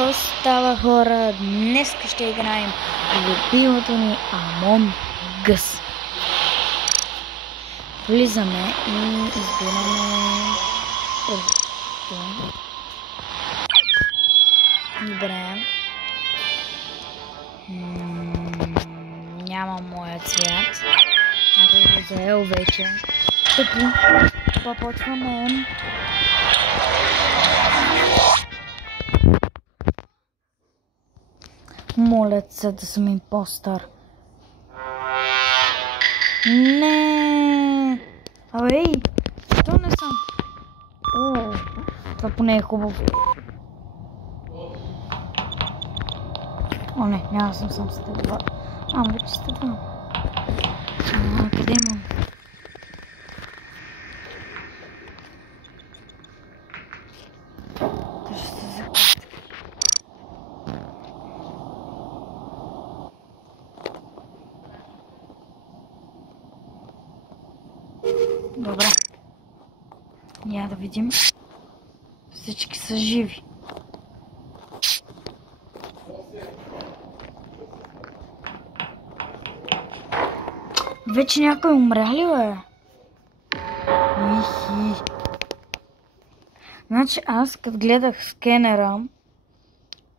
Какво става, хора? Днес ще играем любимото ни Among Us. Влизаме и избираме първото. Добре. Няма моя цвят. Ако го заел вече. Тъпо. Почваме. Моля се да съм импостър. Не. Абе, ей, защо не съм? О, това поне е хубаво. О, не, няма съм сам с това. Вече сте два. Къде имам? Добре. Я да видим. Всички са живи. Вече някой умря ли, бе? Ихи. Значи аз, като гледах скенера,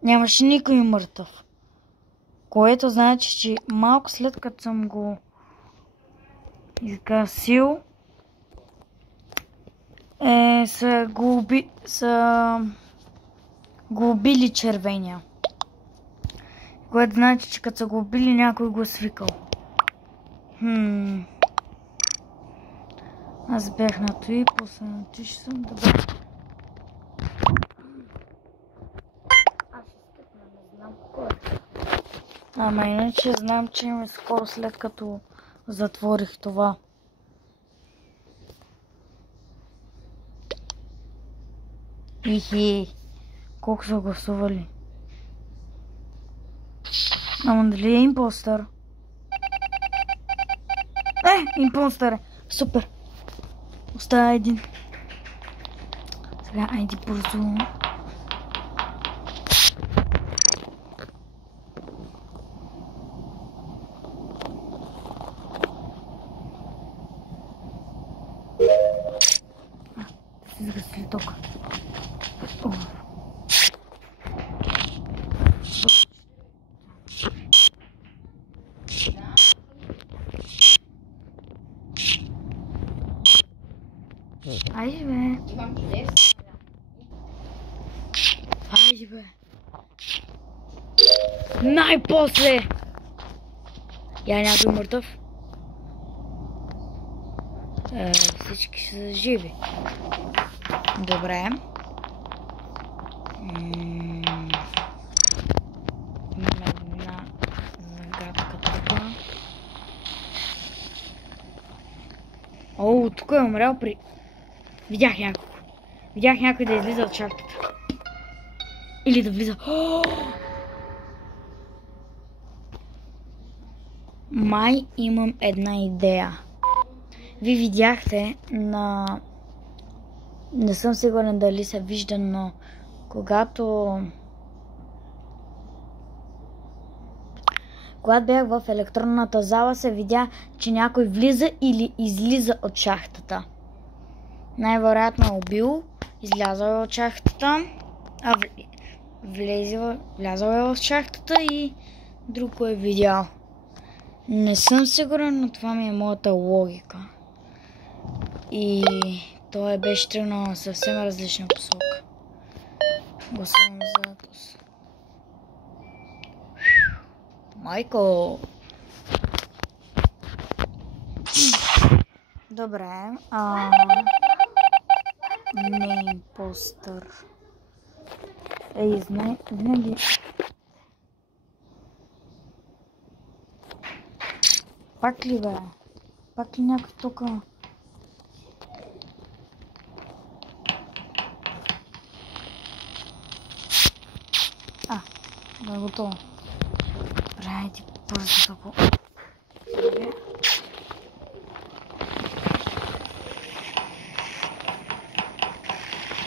нямаше никой мъртъв. Което значи, че малко след като съм го изгасил, са го убили червения. Което значи, че като са го убили, някой го е свикал. Аз бях на той, после на той ще съм добре. Аз ще стъпна, не знам кой. Ама иначе знам, че има скоро след като затворих това. Ихи, колко са гласували. Ама дали е импостър? Импостър е. Супер. Остава един. Сега, айди бързо. Си загасли тока. Айде, бе. Имам чудес. Айде, бе. Най-после! Я някой мъртъв? Всички са живи. Добре. Имаме една загадка тук. О, тук е умрял при... Видях някого. Видях някой да излиза от шахтата. Или да влиза. Май имам една идея. Ви видяхте на... Не съм сигурен дали се вижда, но когато бях в електронната зала, се видя, че някой влиза или излиза от шахтата. Най-вероятно е убил, излязъл е от шахтата, влязъл е в шахтата и друг го е видял. Не съм сигурен, но това ми е моята логика. И той беше тръгнал на съвсем различна посока. Гласувам за Атос. Майко! Добре. Не импостър. Знае, винаги... Пак ли, бе? Пак ли някой тук? Да е готово. Добре, айди бързо да го...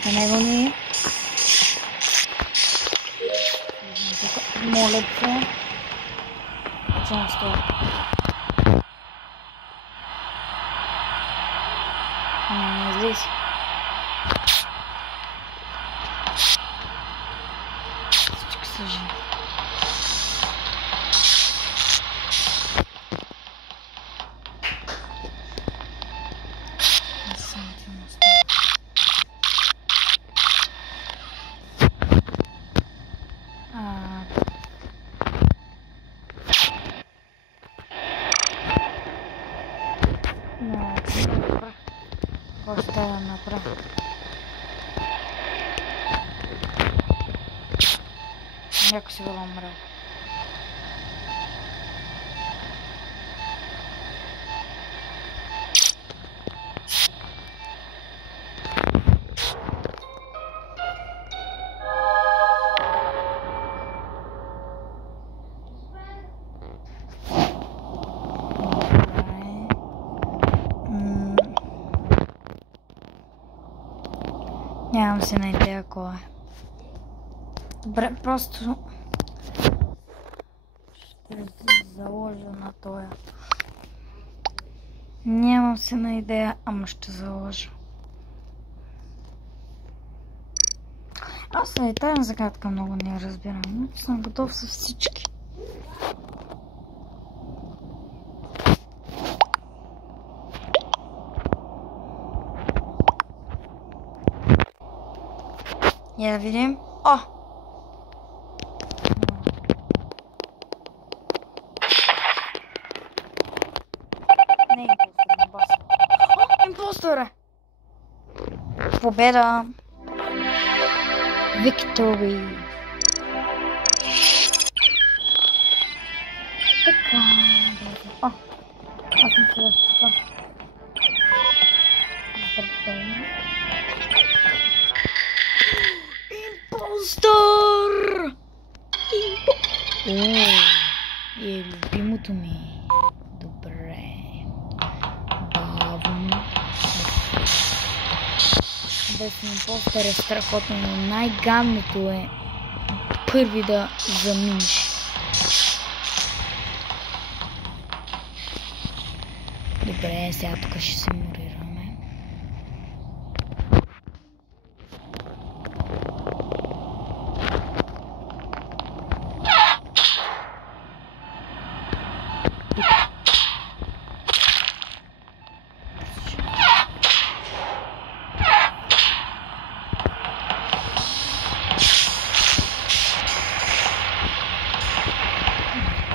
На него ни... Моля се. Часто. Не излиза. Всички са живи. Просто да направя. Някой си го умрел. Нямам се на идея кой е. Добре, просто ще заложа на тоя. Нямам се на идея, ама ще заложа. Аз и тази загадка много не разбирам, но съм готов с всички. Я да видим. О! Не е импостор на бас. О, импостор е! Победа! Victory! Така, о! Аз съм се възпитал. Здравей! Импостор! Е любимото ми. Добре. Бавно. Без импостор е страхотно, но най-гадното е първи да заминеш. Добре, сега тук ще се морираме.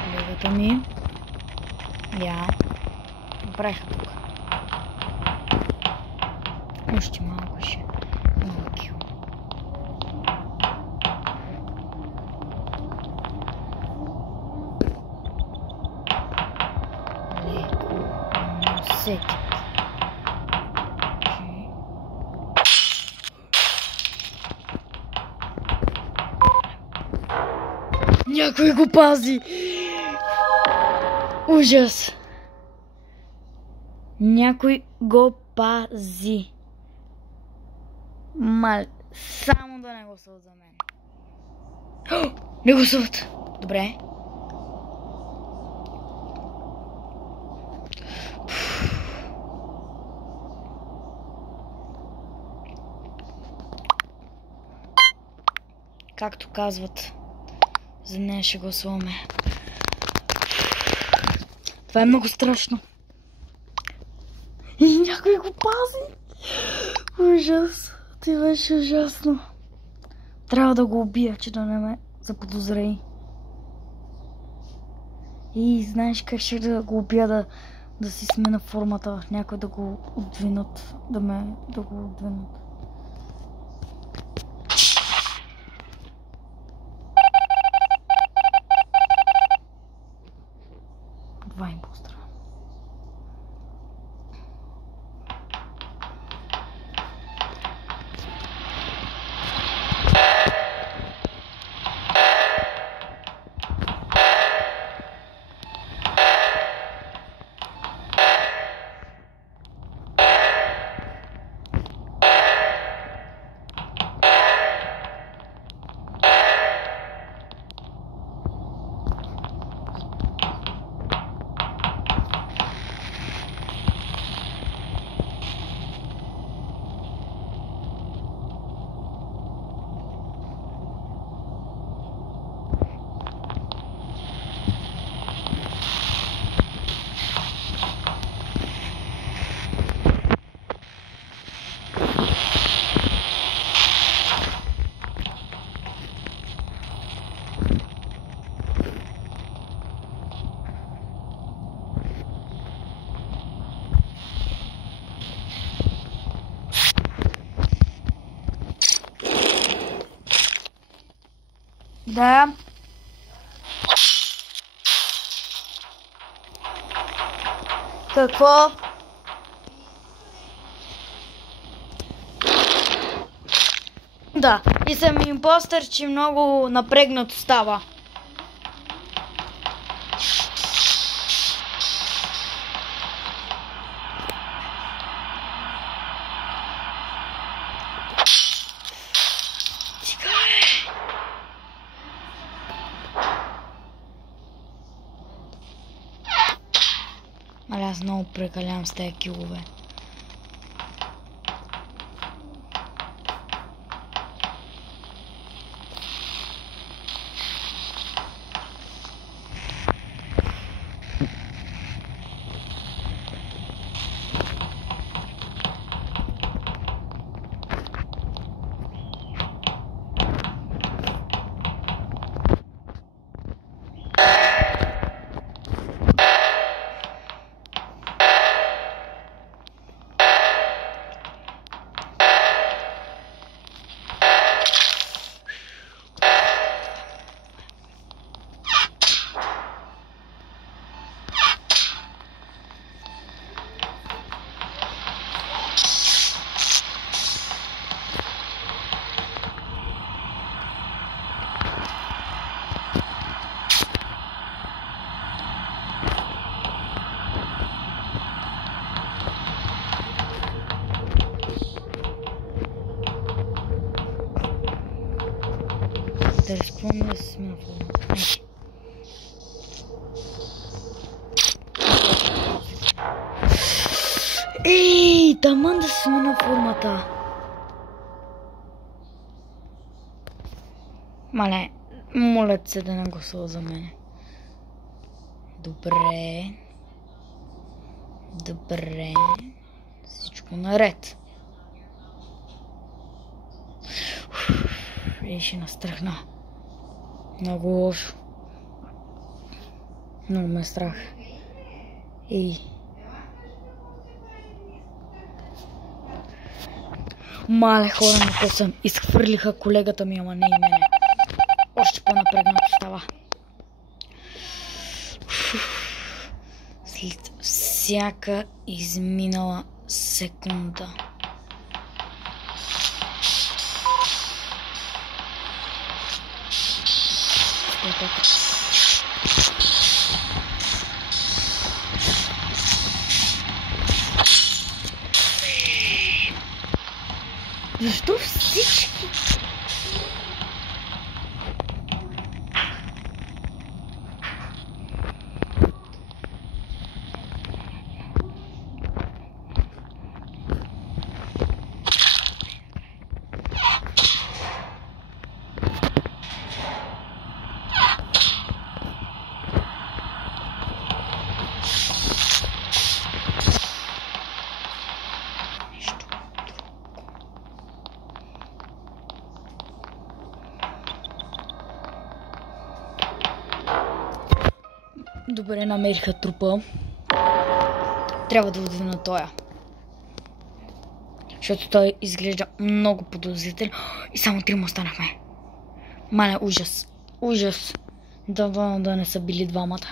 Колегата ми. Я. Направиха тук. Още малко ще. Много кил. Леко. Не усетят. Някой го пази! Ужас! Някой го пази. Само да не гласуват за мен. Не гласуват! Добре. Както казват, за нея ще гласуваме. Това е много страшно. И някой го пази. Ужас. Ти беше ужасно. Трябва да го убия, че да не ме заподозрей. И знаеш как ще да го убия, да си смена формата. Някой да го отвинат. Да го отвинат. Два импостора. Да. Какво? Да, и съм импостър, че много напрегнато става. Али аз много прекалявам с тези килове. Да разпомня да се смена формата. Ей, таман да се смена формата. Мале, моля се да не гласува за мене. Добре. Добре. Всичко наред. И ще настрахна. Много лошо. Много ме страх. Ей. Мале хора, на то съм. Изхвърлиха колегата ми, ама не и мене. Още по-напрегнато става. След всяка изминала секунда. Защо всички? Добре, намериха трупа. Трябва да отида на тоя. Защото той изглежда много подозрителен. И само трима останахме. Мале, ужас. Ужас. Да не са били двамата.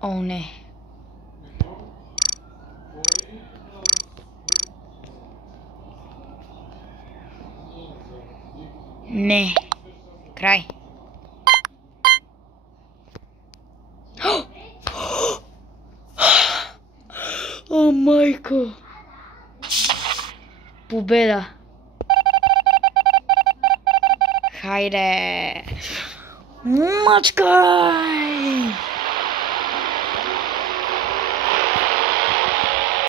О, не. Не. Край. О, майко! Победа! Хайде! Мачкай!